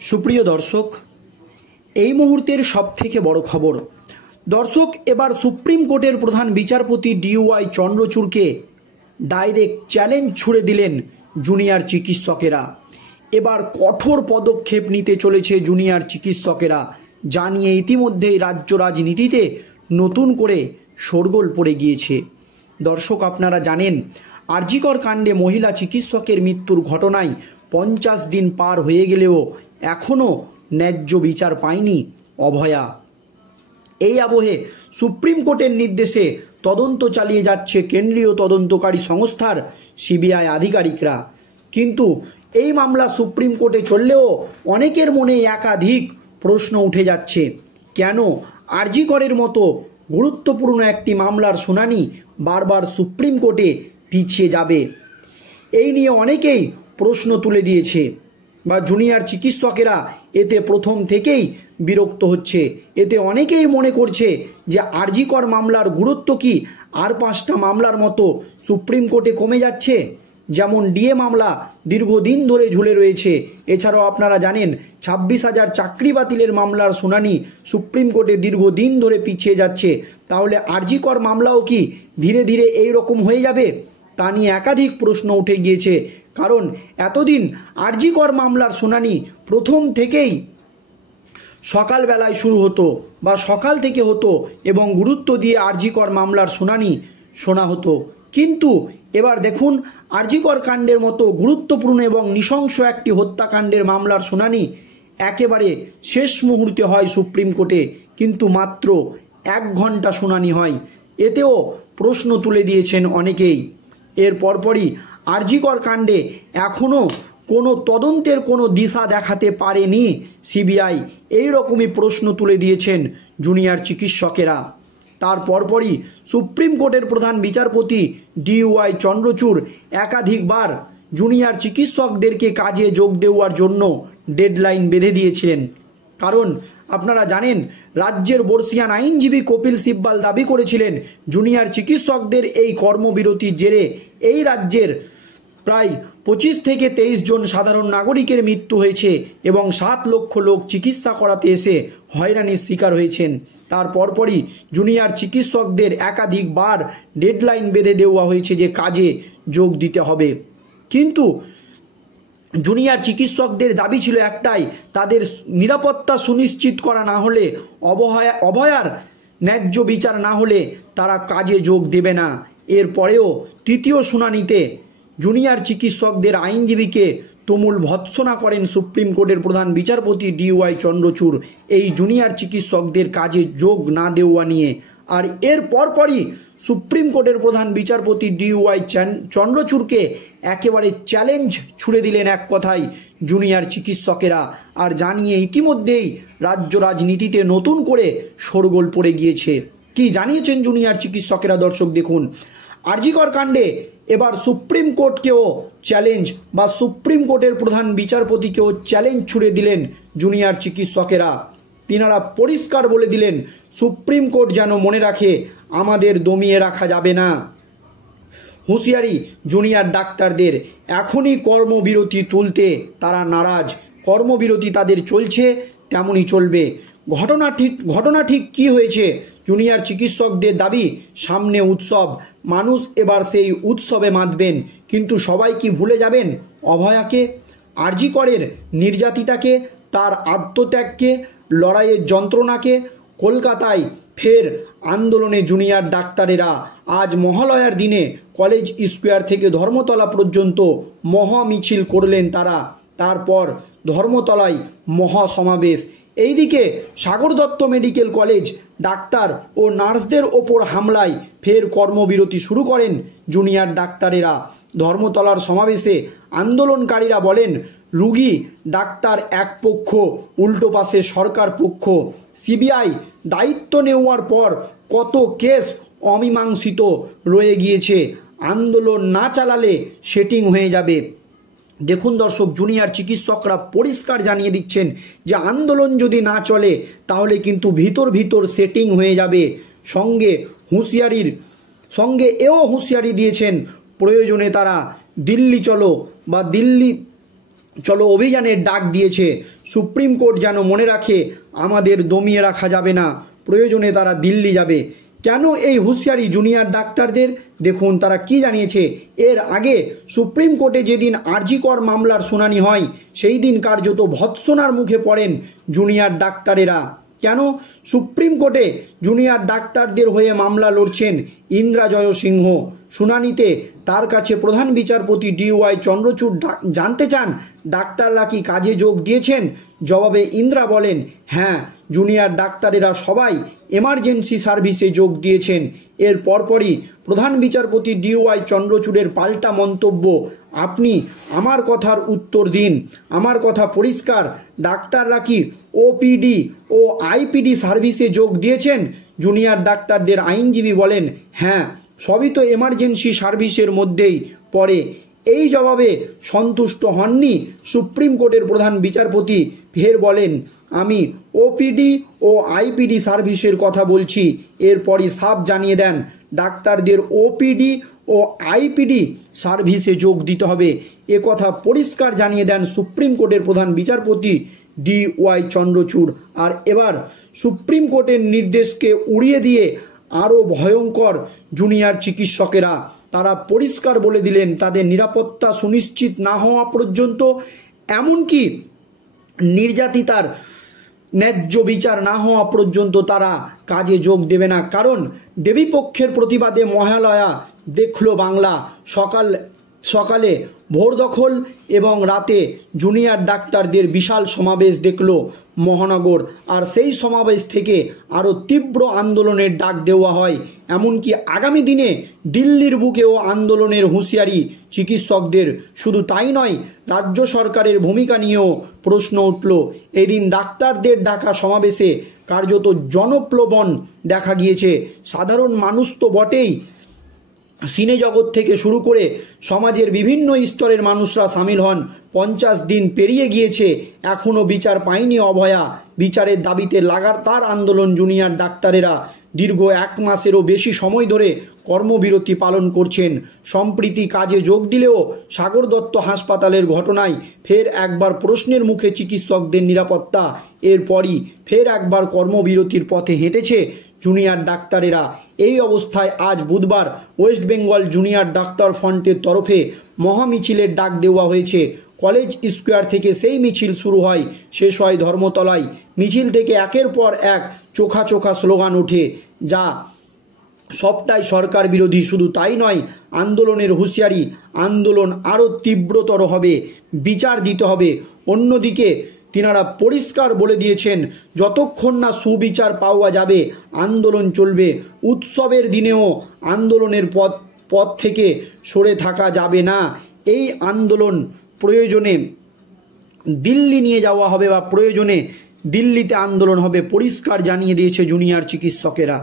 সুপ্রিয় দর্শক, এই মুহূর্তের সবথেকে বড় খবর। দর্শক, এবার সুপ্রিম কোর্টের প্রধান বিচারপতি DY চন্দ্রচূড়কে ডাইরেক্ট চ্যালেঞ্জ ছুড়ে দিলেন জুনিয়র চিকিৎসকেরা। এবার কঠোর পদক্ষেপ নিতে চলেছে জুনিয়র চিকিৎসকেরা, জানিয়ে ইতিমধ্যেই রাজ্য রাজনীতিতে নতুন করে শোরগোল পড়ে গিয়েছে। দর্শক, আপনারা জানেন আর.জি. কর কাণ্ডে মহিলা চিকিৎসকের মৃত্যুর ঘটনায় 50 দিন পার হয়ে গেলেও এখনও ন্যায্য বিচার পায়নি অভয়া। এই আবহে সুপ্রিম কোর্টের নির্দেশে তদন্ত চালিয়ে যাচ্ছে কেন্দ্রীয় তদন্তকারী সংস্থার CBI আধিকারিকরা। কিন্তু এই মামলা সুপ্রিম কোর্টে চললেও অনেকের মনে একাধিক প্রশ্ন উঠে যাচ্ছে। কেন আর.জি. করের মতো গুরুত্বপূর্ণ একটি মামলার শুনানি বারবার সুপ্রিম কোর্টে পিছিয়ে যাবে? এই নিয়ে অনেকেই প্রশ্ন তুলে দিয়েছে বা জুনিয়র চিকিৎসকেরা এতে প্রথম থেকেই বিরক্ত হচ্ছে। এতে অনেকেই মনে করছে যে আর.জি. কর মামলার গুরুত্ব কি আর 5টা মামলার মতো সুপ্রিম কোর্টে কমে যাচ্ছে? যেমন DA মামলা দীর্ঘদিন ধরে ঝুলে রয়েছে। এছাড়াও আপনারা জানেন 26,000 চাকরি বাতিলের মামলার শুনানি সুপ্রিম কোর্টে দীর্ঘদিন ধরে পিছিয়ে যাচ্ছে। তাহলে আর.জি. কর মামলাও কি ধীরে ধীরে এই রকম হয়ে যাবে? তা নিয়ে একাধিক প্রশ্ন উঠে গিয়েছে। কারণ এতদিন আর.জি. কর মামলার শুনানি প্রথম থেকেই সকালবেলায় শুরু হতো বা সকাল থেকে হতো এবং গুরুত্ব দিয়ে আর.জি. কর মামলার শুনানি শোনা হতো। কিন্তু এবার দেখুন, আর.জি. কর কাণ্ডের মতো গুরুত্বপূর্ণ এবং নৃশংস একটি হত্যাকাণ্ডের মামলার শুনানি একেবারে শেষ মুহূর্তে হয় সুপ্রিম কোর্টে, কিন্তু মাত্র 1 ঘন্টা শুনানি হয়। এতেও প্রশ্ন তুলে দিয়েছেন অনেকেই। এর পরপরই আর.জি. কর কাণ্ডে এখনও কোনো তদন্তের কোনো দিশা দেখাতে পারেনি CBI, এই রকমই প্রশ্ন তুলে দিয়েছেন জুনিয়র চিকিৎসকেরা। তার পরপরই সুপ্রিম কোর্টের প্রধান বিচারপতি DY চন্দ্রচূড় একাধিকবার জুনিয়র চিকিৎসকদেরকে কাজে যোগ দেওয়ার জন্য ডেডলাইন বেঁধে দিয়েছিলেন। কারণ আপনারা জানেন রাজ্যের বর্ষিয়ান আইনজীবী কপিল সিব্বাল দাবি করেছিলেন জুনিয়র চিকিৎসকদের এই কর্মবিরতির জেরে এই রাজ্যের প্রায় 25 থেকে 23 জন সাধারণ নাগরিকের মৃত্যু হয়েছে এবং 7 লক্ষ লোক চিকিৎসা করাতে এসে হয়রানির শিকার হয়েছেন। তার পরপরই জুনিয়র চিকিৎসকদের একাধিকবার ডেডলাইন বেঁধে দেওয়া হয়েছে যে কাজে যোগ দিতে হবে। কিন্তু জুনিয়র চিকিৎসকদের দাবি ছিল একটাই, তাদের নিরাপত্তা সুনিশ্চিত করা না হলে, অভয়ার ন্যায্য বিচার না হলে তারা কাজে যোগ দেবে না। এরপরেও তৃতীয় শুনানিতে জুনিয়র চিকিৎসকদের আইনজীবীকে তুমুল ভৎসনা করেন সুপ্রিম কোর্টের প্রধান বিচারপতি DY চন্দ্রচূড় এই জুনিয়র চিকিৎসকদের কাজে যোগ না দেওয়া নিয়ে। আর এর পরপরই সুপ্রিম কোর্টের প্রধান বিচারপতি DY চন্দ্রচূড়কে একেবারে চ্যালেঞ্জ ছুড়ে দিলেন এক কথায় জুনিয়র চিকিৎসকেরা। আর জানিয়ে ইতিমধ্যেই রাজ্য রাজনীতিতে নতুন করে শোরগোল পড়ে গিয়েছে। কি জানিয়েছেন জুনিয়র চিকিৎসকেরা? দর্শক দেখুন, আর.জি. কর কাণ্ডে এবার সুপ্রিম কোর্টকেও চ্যালেঞ্জ বা সুপ্রিম কোর্টের প্রধান বিচারপতিকেও চ্যালেঞ্জ ছুড়ে দিলেন জুনিয়র চিকিৎসকেরা। তিনারা পরিষ্কার বলে দিলেন সুপ্রিম কোর্ট যেন মনে রাখে আমাদের দমিয়ে রাখা যাবে না। হুঁশিয়ারি জুনিয়র ডাক্তারদের, এখনই কর্মবিরতি তুলতে তারা নারাজ। কর্মবিরতি তাদের চলছে, তেমনই চলবে। ঘটনা ঠিক কী হয়েছে? জুনিয়র চিকিৎসকদের দাবি সামনে উৎসব, মানুষ এবার সেই উৎসবে মাতবেন। কিন্তু সবাই কি ভুলে যাবেন অভয়াকে, আর.জি. করের নির্যাতিতাকে, তার আত্মত্যাগকে, লড়াইয়ের যন্ত্রণাকে? কলকাতায় ফের আন্দোলনে জুনিয়র ডাক্তারেরা। আজ মহালয়ার দিনে কলেজ স্কোয়ার থেকে ধর্মতলা পর্যন্ত মহা মিছিল করলেন তারা। তারপর ধর্মতলায় মহা সমাবেশ। এইদিকে Sagar Dutta medical college doctor ও নার্সদের ওপর হামলায় ফের কর্মবিরতি শুরু করেন জুনিয়র ডাক্তারেরা। ধর্মতলার সমাবেশে আন্দোলনকারীরা বলেন রুগী ডাক্তার এক পক্ষ, উল্টো পাশে সরকার পক্ষ। CBI দায়িত্ব নেওয়ার পর কত কেস অমীমাংসিত রয়ে গিয়েছে, আন্দোলন না চালালে সেটিং হয়ে যাবে। দেখুন দর্শক, জুনিয়র চিকিৎসকরা পরিষ্কার জানিয়ে দিচ্ছেন যে আন্দোলন যদি না চলে তাহলে কিন্তু ভিতর সেটিং হয়ে যাবে। সঙ্গে হুঁশিয়ারি দিয়েছেন প্রয়োজনে তারা দিল্লি চলো বা দিল্লি চলো অভিযানের ডাক দিয়েছে। সুপ্রিম কোর্ট যেন মনে রাখে আমাদের দমিয়ে রাখা যাবে না, প্রয়োজনে তারা দিল্লি যাবে। কেন এই হুঁশিয়ারি জুনিয়র ডাক্তারদের? দেখুন তারা কি জানিয়েছে। এর আগে সুপ্রিম কোর্টে যেদিন আরজি কর মামলার শুনানি হয় সেই দিন কার্যত ভৎসনার মুখে পড়েন জুনিয়র ডাক্তারেরা। কেন? সুপ্রিম কোর্টে জুনিয়র ডাক্তারদের হয়ে মামলা লড়ছেন ইন্দ্রা জয় সিংহ। শুনানিতে তার কাছে প্রধান বিচারপতি DY চন্দ্রচূড় জানতে চান ডাক্তাররা কি কাজে যোগ দিয়েছেন। জবাবে ইন্দ্রা বলেন, হ্যাঁ, জুনিয়র ডাক্তারেরা সবাই এমার্জেন্সি সার্ভিসে যোগ দিয়েছেন। এর পরপরই প্রধান বিচারপতি DY চন্দ্রচূড়ের পাল্টা মন্তব্য, আপনি আমার কথার উত্তর দিন। আমার কথা পরিষ্কার, ডাক্তাররা কি OPD ও IPD সার্ভিসে যোগ দিয়েছেন? জুনিয়র ডাক্তারদের আইনজীবী বলেন, হ্যাঁ, সবই তো এমার্জেন্সি সার্ভিসের মধ্যেই পড়ে। এই জবাবে সন্তুষ্ট হননি সুপ্রিম কোর্টের প্রধান বিচারপতি, ফের বলেন, আমি OPD ও IPD সার্ভিসের কথা বলছি। এরপরই সাফ জানিয়ে দেন ডাক্তারদের OPD ও IPD সার্ভিসে যোগ দিতে হবে। এ কথা পরিষ্কার জানিয়ে দেন সুপ্রিম কোর্টের প্রধান বিচারপতি DY চন্দ্রচূড়। আর এবার সুপ্রিম কোর্টের নির্দেশকে উড়িয়ে দিয়ে আরও ভয়ঙ্কর জুনিয়র চিকিৎসকেরা। তারা পরিষ্কার বলে দিলেন তাদের নিরাপত্তা সুনিশ্চিত না হওয়া পর্যন্ত, এমনকি নির্যাতিতার ন্যায্য বিচার না হওয়া পর্যন্ত তারা কাজে যোগ দেবে না। কারণ দেবীপক্ষের প্রতিবাদে মহালয়া দেখল বাংলা। সকালে ভোর দখল এবং রাতে জুনিয়র ডাক্তারদের বিশাল সমাবেশ দেখল মহানগর। আর সেই সমাবেশ থেকে আরও তীব্র আন্দোলনের ডাক দেওয়া হয়। এমনকি আগামী দিনে দিল্লির বুকেও আন্দোলনের হুঁশিয়ারি চিকিৎসকদের। শুধু তাই নয়, রাজ্য সরকারের ভূমিকা নিয়েও প্রশ্ন উঠল। এদিন ডাক্তারদের ডাকা সমাবেশে কার্যত জনপ্লোবন দেখা গিয়েছে। সাধারণ মানুষ তো বটেই, সিনে জগৎ থেকে শুরু করে সমাজের বিভিন্ন স্তরের মানুষরা সামিল হন। 50 দিন পেরিয়ে গিয়েছে, এখনও বিচার পায়নি অভয়া। বিচারের দাবিতে লাগাতার আন্দোলন জুনিয়র ডাক্তারেরা দীর্ঘ 1 মাসেরও বেশি সময় ধরে কর্মবিরতি পালন করছেন। সম্প্রীতি কাজে যোগ দিলেও সাগর দত্ত হাসপাতালের ঘটনায় ফের একবার প্রশ্নের মুখে চিকিৎসকদের নিরাপত্তা। এরপরই ফের একবার কর্মবিরতির পথে হেঁটেছে জুনিয়র ডাক্তারেরা। এই অবস্থায় আজ বুধবার ওয়েস্ট বেঙ্গল জুনিয়র ডাক্তার ফ্রন্টের তরফে মহামিছিলের ডাক দেওয়া হয়েছে। কলেজ স্কোয়ার থেকে সেই মিছিল শুরু হয়, শেষ হয় ধর্মতলায়। মিছিল থেকে একের পর এক চোখা চোখা স্লোগান ওঠে, যা সবটাই সরকার বিরোধী। শুধু তাই নয়, আন্দোলনের হুঁশিয়ারি, আন্দোলন আরও তীব্রতর হবে, বিচার দিতে হবে। অন্যদিকে তিনারা পরিষ্কার বলে দিয়েছেন যতক্ষণ না সুবিচার পাওয়া যাবে আন্দোলন চলবে। উৎসবের দিনেও আন্দোলনের পথ থেকে সরে থাকা যাবে না। এই আন্দোলন প্রয়োজনে দিল্লি নিয়ে যাওয়া হবে বা প্রয়োজনে দিল্লিতে আন্দোলন হবে, পরিষ্কার জানিয়ে দিয়েছে জুনিয়র চিকিৎসকেরা।